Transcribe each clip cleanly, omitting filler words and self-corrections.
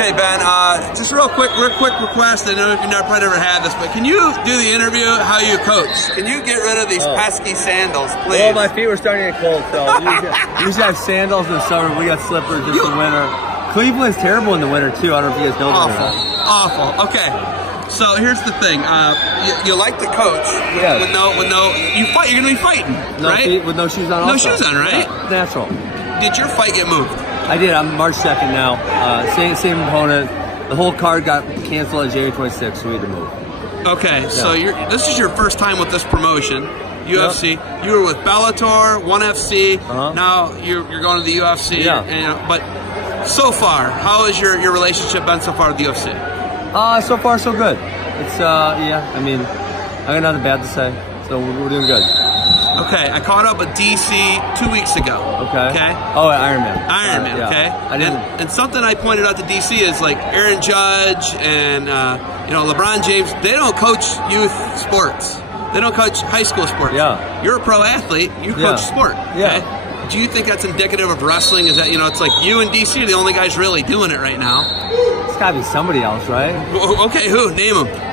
Okay, Ben, just real quick request. I know you've probably never had this, but can you do the interview how you coach? Can you get rid of these pesky sandals, please? Well, my feet were starting to get cold, so we usually have sandals in the summer. We got slippers just in the winter. Cleveland's terrible in the winter, too. I don't know if you guys know that. Awful. Okay. So here's the thing. You like to coach with no you fight. You're gonna be fighting, right? With no shoes on. No shoes on, right? Yeah, natural. Did your fight get moved? I did. I'm March 2nd now. Same opponent. The whole card got canceled on January 26th, so we had to move. Okay, so this is your first time with this promotion, UFC. Yep. You were with Bellator, ONE FC. Now you're going to the UFC. Yeah. And, but so far, how has your relationship been so far with the UFC? So far, so good. It's yeah. I mean, I got nothing bad to say. So we're doing good. Okay, I caught up with DC 2 weeks ago. Okay. Oh, Ironman. Yeah. Okay. I didn't. And something I pointed out to DC is like Aaron Judge and LeBron James. They don't coach youth sports. They don't coach high school sports. Yeah. You're a pro athlete. You coach sport. Yeah. Okay? Do you think that's indicative of wrestling? Is that it's like you and DC are the only guys really doing it right now? It's got to be somebody else, right? Okay, who? Name them.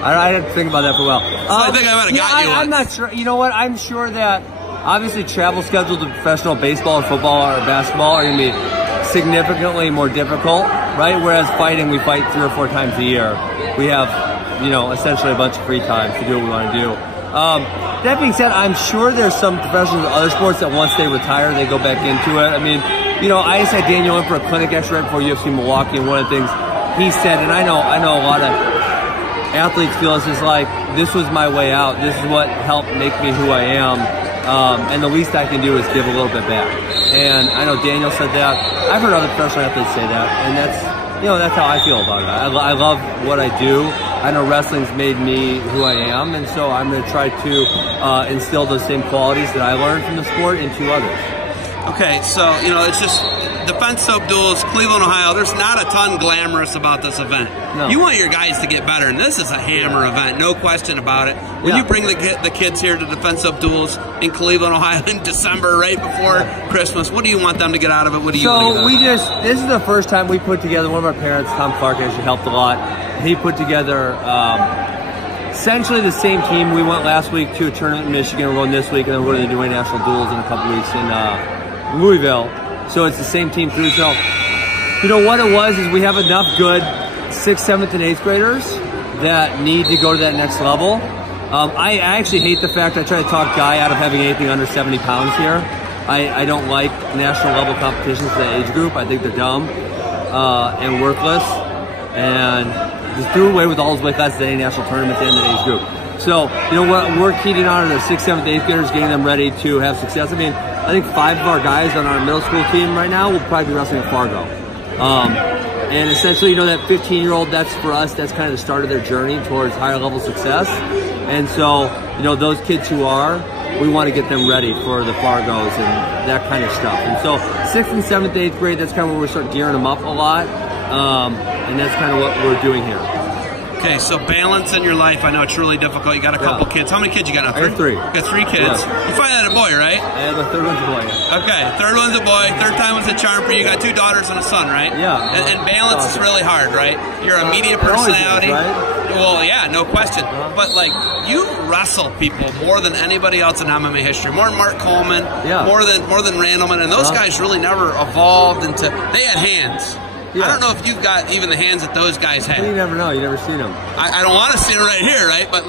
I had to think about that for a while. I think I might have got you. I'm not sure. You know what? I'm sure that obviously travel schedules of professional baseball or football or basketball are going to be significantly more difficult, right? Whereas fighting, we fight 3 or 4 times a year. We have, essentially a bunch of free time to do what we want to do. That being said, I'm sure there's some professionals in other sports that once they retire, they go back into it. I mean, I just had Daniel in for a clinic actually right before UFC Milwaukee, and one of the things he said, and I know a lot of athletes feel this is like, this was my way out. This is what helped make me who I am. And the least I can do is give a little bit back. And I know Daniel said that. I've heard other professional athletes say that. And that's how I feel about it. I love what I do. I know wrestling's made me who I am. And so I'm going to try to instill those same qualities that I learned from the sport into others. Okay, so, it's just Defense Soap Duels, Cleveland, Ohio. There's not a ton glamorous about this event. No. You want your guys to get better, and this is a hammer event, no question about it. When you bring the kids here to Defense Soap Duels in Cleveland, Ohio in December, right before Christmas, what do you want them to get out of it? What do you want to get out of it? This is the first time we put together, one of our parents, Tom Clark, actually helped a lot. He put together essentially the same team. We went last week to a tournament in Michigan. We're going this week, and then we're going to do international duels in a couple weeks in Louisville. So it's the same team through. So, what it was is we have enough good 6th, 7th, and 8th graders that need to go to that next level. I actually hate the fact I try to talk Guy out of having anything under 70 pounds here. I don't like national level competitions for that age group. I think they're dumb and worthless. And just do away with all those weight classes at any national tournament in that age group. So, what we're keying on are the 6th, 7th, 8th graders, getting them ready to have success. I mean, I think 5 of our guys on our middle school team right now will probably be wrestling at Fargo. And essentially, that 15-year-old, that's for us, that's kind of the start of their journey towards higher level success. And so, those kids who are, we want to get them ready for the Fargos and that kind of stuff. And so 6th and 7th, 8th grade, that's kind of where we start gearing them up a lot. And that's kind of what we're doing here. Okay, so balance in your life, I know it's really difficult. You got a couple kids. How many kids you got now? 3? I got 3. You got 3 kids. Yeah. You finally had a boy, right? And the 3rd one's a boy. Okay, 3rd one's a boy. 3rd time was a charm for you. You got 2 daughters and a son, right? Yeah. And balance is really hard, right? You're a media personality. Is, right? Well, yeah, no question. But you wrestle people more than anybody else in MMA history. More than Mark Coleman. More than Randleman. And those guys really never evolved into. They had hands. I don't know if you've got even the hands that those guys had. You never know. You never seen them. I don't want to see them right here, right? But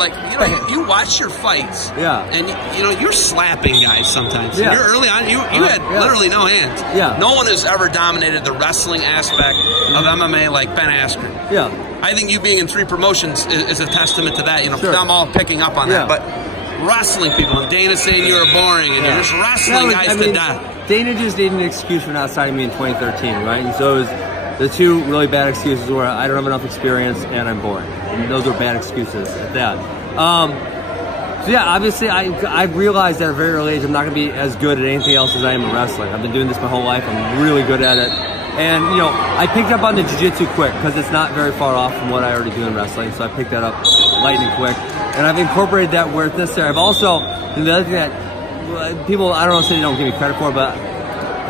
you watch your fights. Yeah. And you're slapping guys sometimes. Yeah. You're early on. You had literally no hands. Yeah. No one has ever dominated the wrestling aspect of MMA like Ben Askren. Yeah. I think you being in 3 promotions is a testament to that. Sure. I'm all picking up on that, but wrestling people and Dana saying you were boring and you're just wrestling guys to death. Dana just needed an excuse for not signing me in 2013, right? And so it was. The 2 really bad excuses were I don't have enough experience and I'm boring. And those were bad excuses at that. So yeah, obviously I realized at a very early age I'm not going to be as good at anything else as I am in wrestling. I've been doing this my whole life. I'm really good at it. And, I picked up on the jiu-jitsu quick because it's not very far off from what I already do in wrestling. So I picked that up lightning quick. And I've incorporated that where it's necessary. I've also, the other thing that people, I don't know, say they don't give me credit for, but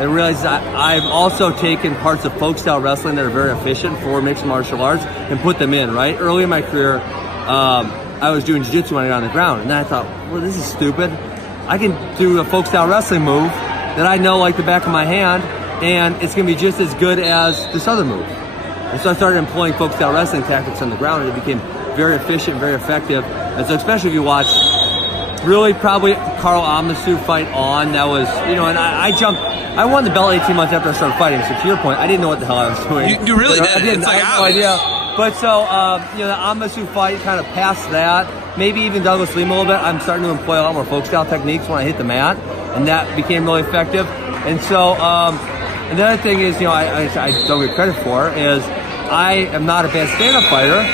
and realized that I've also taken parts of folk style wrestling that are very efficient for mixed martial arts and put them in, right? Early in my career, I was doing jiu-jitsu when I got on the ground, and then I thought, well, this is stupid. I can do a folk style wrestling move that I know like the back of my hand, and it's going to be just as good as this other move. And so I started employing folk style wrestling tactics on the ground, and it became very efficient, very effective. And so especially if you watch really probably Carl Amasu fight on, that was, you know, and I won the belt 18 months after I started fighting. So to your point, I didn't know what the hell I was doing. You really did. I didn't. I had no idea. But so, you know, the Amasu fight kind of past that, maybe even Douglas Lima a little bit, I'm starting to employ a lot more folk style techniques when I hit the mat, and that became really effective. And so, another thing is, you know, I don't get credit for is I am not a bad stand-up fighter.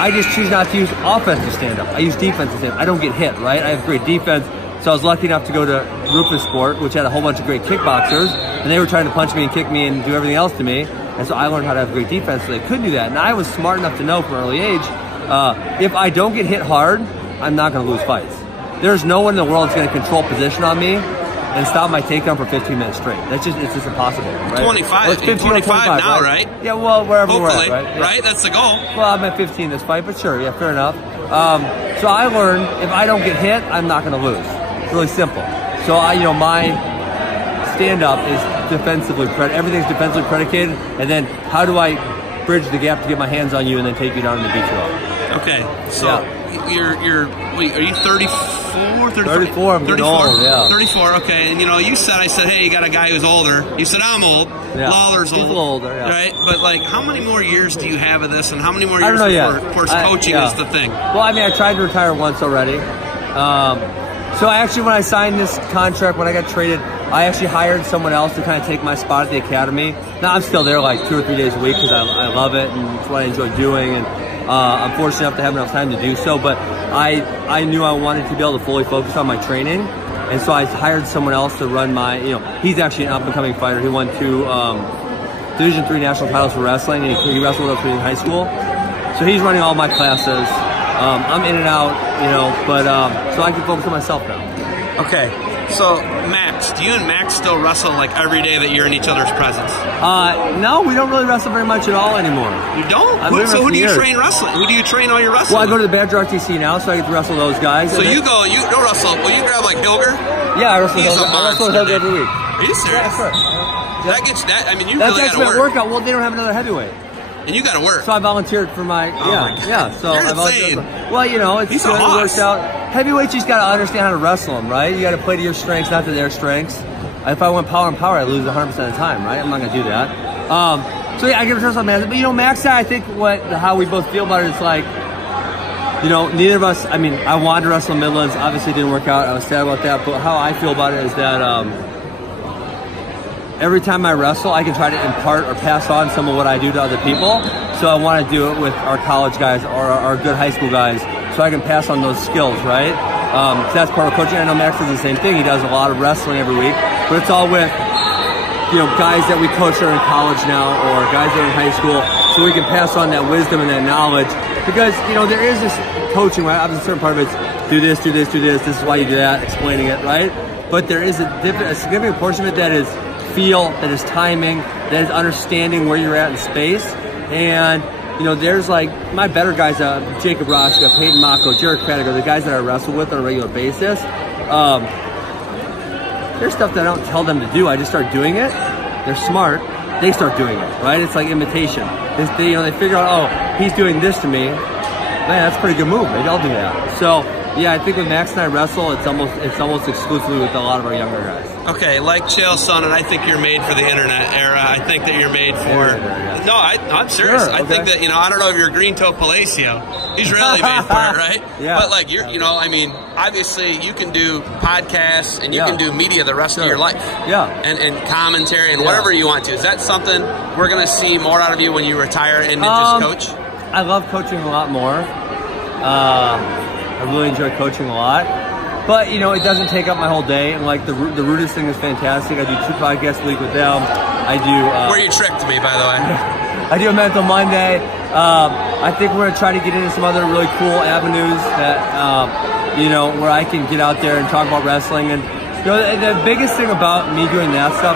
I just choose not to use offense to stand up. I use defense to stand up. I don't get hit, right? I have great defense. So I was lucky enough to go to Rufus Sport, which had a whole bunch of great kickboxers, and they were trying to punch me and kick me and do everything else to me. And so I learned how to have great defense so they could do that. And I was smart enough to know from an early age, if I don't get hit hard, I'm not going to lose fights. There's no one in the world that's going to control position on me and stop my takedown for 15 minutes straight. It's just impossible. Right? 25. Well, it's 15 25 now, right? Yeah, well, wherever hopefully, we're at, right? Yeah. Right? That's the goal. Well, I'm at 15 this fight, but sure, yeah, fair enough. So I learned if I don't get hit, I'm not going to lose. It's really simple. So my stand-up is defensively everything's defensively predicated, and then how do I bridge the gap to get my hands on you and then take you down and beat you up? Okay, so wait, are you 34? 34, I'm getting old, yeah. 34, okay, and I said, hey, you got a guy who's older. You said, I'm old. Yeah. Lawler's old. He's a little older, yeah. Right? But, like, how many more years do you have of this, and how many more years of course coaching is the thing? Well, I mean, I tried to retire once already. So actually, when I signed this contract, when I got traded, I actually hired someone else to kind of take my spot at the academy. Now, I'm still there like 2 or 3 days a week because I love it and it's what I enjoy doing, and I'm fortunate enough to have enough time to do so. But I knew I wanted to be able to fully focus on my training, and so I hired someone else to run my, he's actually an up-and-coming fighter. He won 2 Division III national titles for wrestling, and he wrestled with us in high school. So he's running all my classes. I'm in and out, but so I can focus on myself now. Okay, so Max, do you and Max still wrestle like every day that you're in each other's presence? No, we don't really wrestle very much at all anymore. You don't? So who do you train wrestling? Who do you train all your wrestling? Well, I go to the Badger RTC now, so I get to wrestle those guys. So you don't wrestle, well, you grab like Hilger? Yeah, I wrestle Hilger every week. Are you serious? Yeah, sure. That gets that, I mean, you That's really got to work. Workout. Well, they don't have another heavyweight. And you got to work. So I volunteered for my, So You're I volunteered. insane. Well, it's good. It works out. Heavyweights, you just got to understand how to wrestle them, right? You got to play to your strengths, not to their strengths. If I went power and power, I lose 100% of the time, right? I'm not going to do that. So yeah, I give it to myself, man. But Max, I think how we both feel about it is like, neither of us. I mean, I wanted to wrestle Midlands. Obviously, it didn't work out. I was sad about that. But how I feel about it is that every time I wrestle, I can try to impart or pass on some of what I do to other people. So I want to do it with our college guys or our good high school guys, so I can pass on those skills, right? So that's part of coaching. I know Max does the same thing. He does a lot of wrestling every week, but it's all with guys that we coach that are in college now or guys that are in high school, so we can pass on that wisdom and that knowledge. Because there is this coaching, right? Obviously, a certain part of it's do this, do this, do this. This is why you do that, explaining it, right? But there is a significant portion of it that is feel, that is timing, that is understanding where you're at in space. And there's like my better guys, Jacob Roshka, Peyton Mako, Jarek Padiger, the guys that I wrestle with on a regular basis. There's stuff that I don't tell them to do. I just start doing it. They're smart. They start doing it, right? It's like imitation. They figure out, oh, he's doing this to me. Man, that's a pretty good move. Maybe I'll do that. So yeah, I think when Max and I wrestle, it's almost exclusively with a lot of our younger guys. Okay, like Chael Sonnen, I think you're made for the internet era. I think that you're made for... No, I'm serious. Sure, okay. I think that, I don't know if you're Green Toe Palacio. He's really made for it, right? Yeah. But like, obviously you can do podcasts and you can do media the rest of your life. Yeah. And commentary and whatever you want to. Is that something we're going to see more out of you when you retire and just coach? I love coaching a lot more. I really enjoy coaching a lot. But, it doesn't take up my whole day. And, like, the Rudis thing is fantastic. I do 2 podcasts a week with them. I do... Where you tricked me, by the way. I do a Mental Monday. I think we're going to try to get into some other really cool avenues that, where I can get out there and talk about wrestling. And, You know, the biggest thing about me doing that stuff,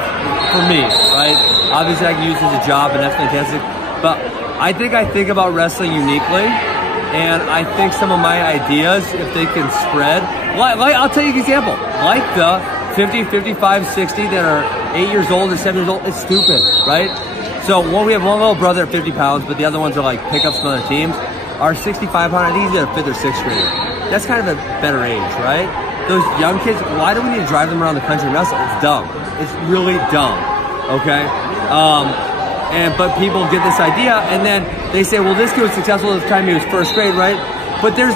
for me, right? Obviously, I can use it as a job, and that's fantastic. But I think about wrestling uniquely, and I think some of my ideas, if they can spread, like I'll tell you an example, like the 50, 55, 60 that are 8 years old and 7 years old, it's stupid, right? So we have one little brother at 50 pounds, but the other ones are like pickups from other teams. Our 65 pounder, I think he's a 5th or 6th grader. That's kind of a better age, right? Those young kids, why do we need to drive them around the country and wrestle? It's dumb. It's really dumb, okay? But people get this idea, and then they say, well, this kid was successful at the time he was 1st grade, right? But there's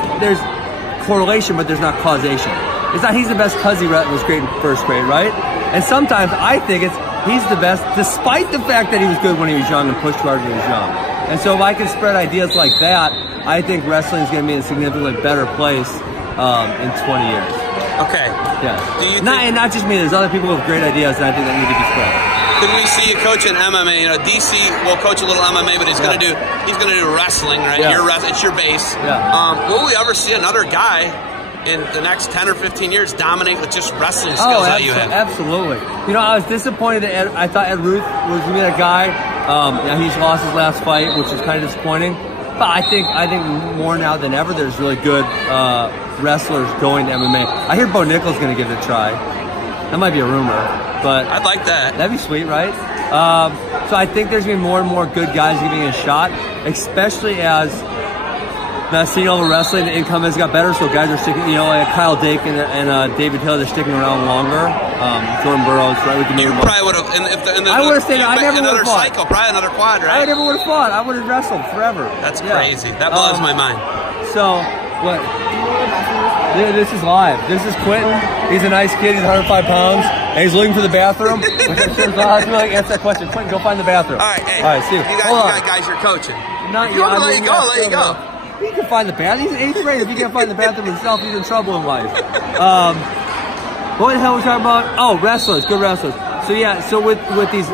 correlation, but there's not causation. It's not he's the best because he was great in 1st grade, right? And sometimes I think he's the best despite the fact that he was good when he was young and pushed hard when he was young. And so if I can spread ideas like that, I think wrestling is going to be in a significantly better place in 20 years. Okay. Yeah. Do you not just me. There's other people with great ideas, and I think that need to be spread. Could we see you coaching MMA? You know, DC will coach a little MMA, but he's gonna do wrestling, right? Yeah. It's your base. Yeah. Will we ever see another guy in the next 10 or 15 years dominate with just wrestling skills that you have? Absolutely. You know, I was disappointed that I thought Ed Ruth was gonna be that guy. He's lost his last fight, which is kind of disappointing. But I think more now than ever, there's really good wrestlers going to MMA. I hear Bo Nickel's going to give it a try. That might be a rumor, but I'd like that. That'd be sweet, right? So I think there's going to be more and more good guys giving it a shot, especially as the senior level wrestling, the income has got better, so guys are sticking, you know, like Kyle Dake and David Hill, they're sticking around longer. Jordan Burroughs, right? You probably would have, I would have stayed, I never would have fought. Cycle, probably another quad, right? I never would have fought. I would have wrestled forever. That's crazy. That blows my mind. So, what? This is live. This is Quentin. He's a nice kid. He's 105 pounds. And he's looking for the bathroom. Which I'm sure is like, answer that question. Quentin, go find the bathroom. All right, hey. All right, see you. You guys are coaching. Not yet. Let you go. He can find the bathroom. He's 8th grade. If he can't find the bathroom himself, he's in trouble in life. What the hell are we talking about? Oh, wrestlers. Good wrestlers. So, yeah. So, with these,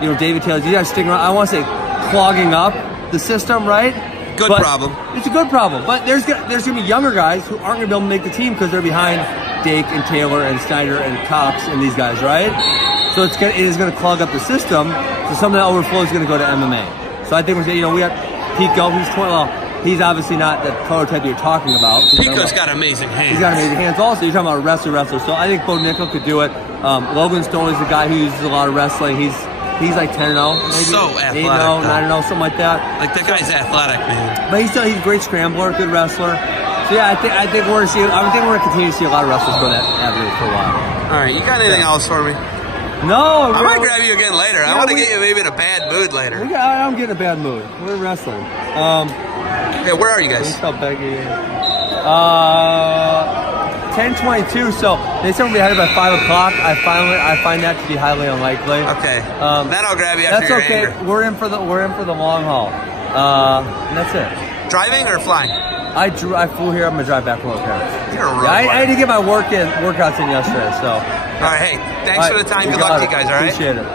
you know, David Taylor, you guys sticking around. I want to say clogging up the system, right? Good problem. It's a good problem. But there's going to be younger guys who aren't going to be able to make the team because they're behind Dake and Taylor and Snyder and Cox and these guys, right? So it is going to clog up the system. So some of that overflow is going to go to MMA. So I think we got Pico. He's 20. Well, he's obviously not the prototype you're talking about. Pico's got amazing hands. He's got amazing hands also. You're talking about a wrestler. So I think Bo Nickel could do it. Logan Stone is the guy who uses a lot of wrestling. He's like 10-0, maybe. So athletic. 8-0, 9-0, something like that. Like, that guy's athletic, man. But he's a great scrambler, good wrestler. So yeah, I think we're going to continue to see a lot of wrestlers go that avenue for a while. All right, you got anything else for me? No. I might grab you again later. I want to get you maybe in a bad mood later. I'm getting a bad mood. We're wrestling. Okay, where are you guys? 10:22. So they said we'll be headed by 5 o'clock. I find that to be highly unlikely. Okay. Then I'll grab you after That's okay. Anger. We're in for the long haul. And that's it. Driving or flying? I flew here. I'm gonna drive back from my parents. You're a road I had to get my workouts in yesterday. So. All right. Hey, thanks for the time. Good luck to you guys. All right. Appreciate it.